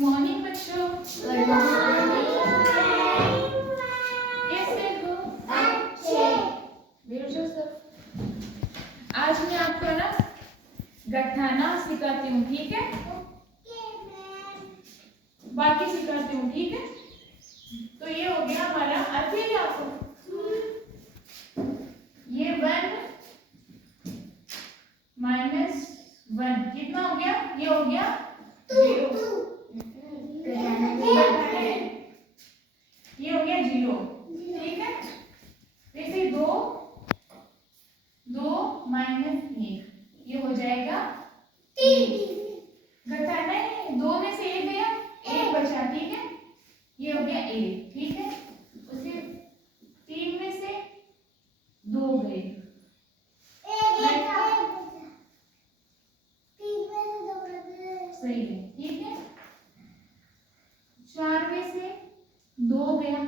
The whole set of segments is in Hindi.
मॉर्निंग बच्चों। Good morning. कैसे हो? अच्छे। मेरे जोसेफ, आज मैं आपको ना गठाना सिखाती हूँ, ठीक है? बाकी सिखाती हूँ, ठीक है? तो ये हो गया हमारा, आती है आपको? ये 1 माइनस 1 कितना हो गया? ये हो गया 0। ये हो गया 0, ठीक है? वैसे 2 माइनस 1 ये हो जाएगा 3। घटाना है, 2 में से 1 गया, 1 बचा, ठीक है? ये हो गया 1, ठीक है? उसे 3 में से 2 गए, सही है, ठीक है? 4 में से 2 गया,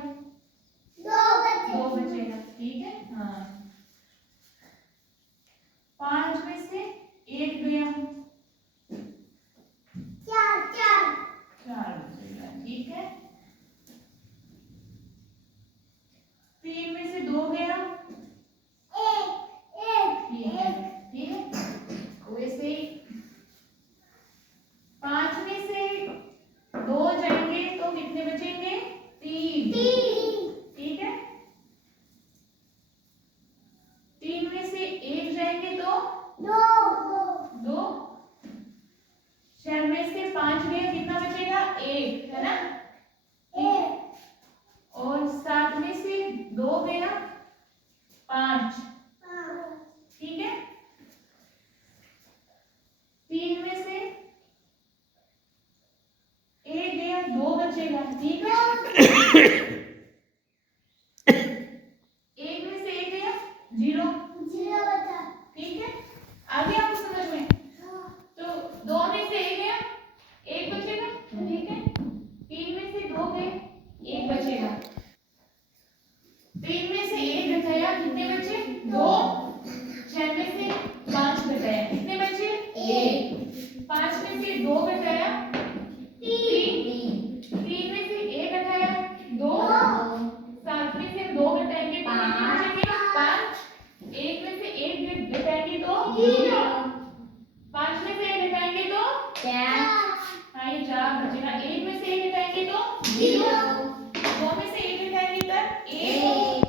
2 बचेगा, ठीक है? हाँ। 5 में से 1 गया, 4 बचेगा, ठीक है? 3 में से 2 गया, 1, ठीक है? वैसे ही 5 में से 2 जाएंगे तो कितने बचेंगे? 3, ठीक है? 3 में से 1 जाएंगे तो 2, 6 में से 5 गया, कितना बचेगा? 1, है ना? और 7 में से 2 गया, 5, ठीक है? 3 में से 1 गया, 2 बचेगा, ठीक है? 1 में से 1 गया, 0, ठीक है? आगे आपको समझ में? तो 2 में से 1 गया, 1 बचेगा, ठीक है? 3 में से 2 गए, 1 बचेगा। 3 में से 1 घटाया, कितने बचे? 2। 6 में से 5 घटाया, कितने बचे? 1। 5 में से 2 घटाया, 3। 3 में से 1 घटाया, 2। 7 में से 2 घटाएंगे तो कितने बचेंगे? 5। 1 में से 1 घटाएंगे तो 0। 5 में से 1 घटाएंगे तो हाँ, ये 4 बचेगा। 1 में से 1 घटाएंगे तो 0। 2 में से 1 घटाएंगे तब 1।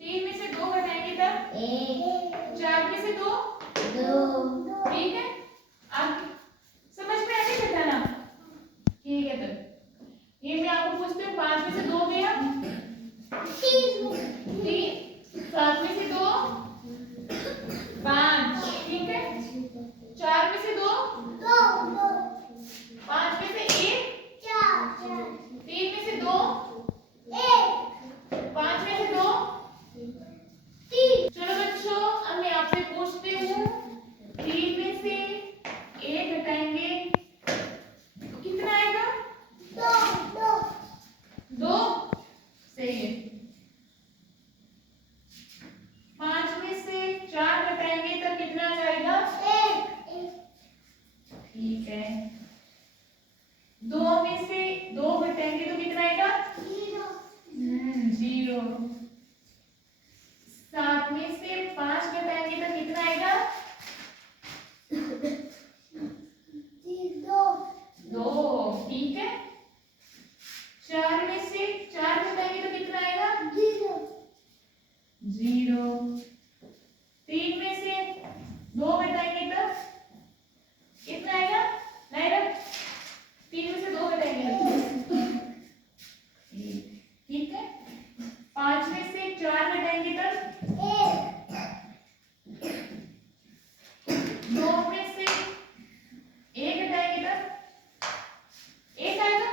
3 में से 2 घटाएंगे तब 4 में से 2, ठीक है? आप समझ में आ गया घटाना? ठीक है, तो ये मैं आपको पूछती हूँ, 5 में से 2 गया, 3। 7 में से 2, 5, ठीक है? 4 में से 2, 5 में से 1, 3 में से 2, 5 में से 2। चलो बच्चों, अब मैं आपसे पूछती हूँ, 3 में से 1 घटाएंगे तो कितना आएगा? 2, सही है। 5 में से 4 घटाएंगे तो कितना जाएगा? 1, ठीक है। 2 में से 2 घटाएंगे तो कितना आएगा? 0। 7 में से 5 घटाएंगे तो कितना आएगा? 2, ठीक है। 4 में से 4 घटाएंगे तो कितना आएगा? 0। 3 में से 2 घटाएंगे तो कितना आएगा? नहीं, 3 में से 2 घटाएंगे तो ठीक है। 5 में से 4 घटाएंगे तब 2 में से 1 घटाएंगे तब 1 आएगा,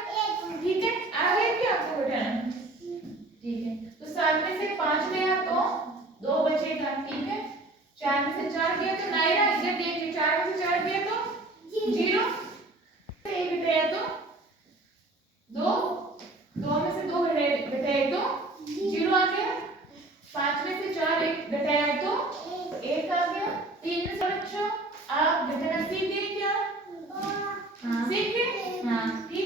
ठीक है? आ गया क्या आपको घटाना? ठीक है, तो 7 में से 5 गया तो 2 बचेगा, ठीक है? 4 में से 4 गया तो नायरा, इधर देखिए, 4 में से 4 गया तो 0, 1 घटाया तो 2, 2 में से 2 घटाए तो 0 आ गया। 5 में से 4 घटाया तो 1 आ गया। 3 में से बच्चों आप घटाना सीख गए क्या? सीख गए? हाँ, ठीक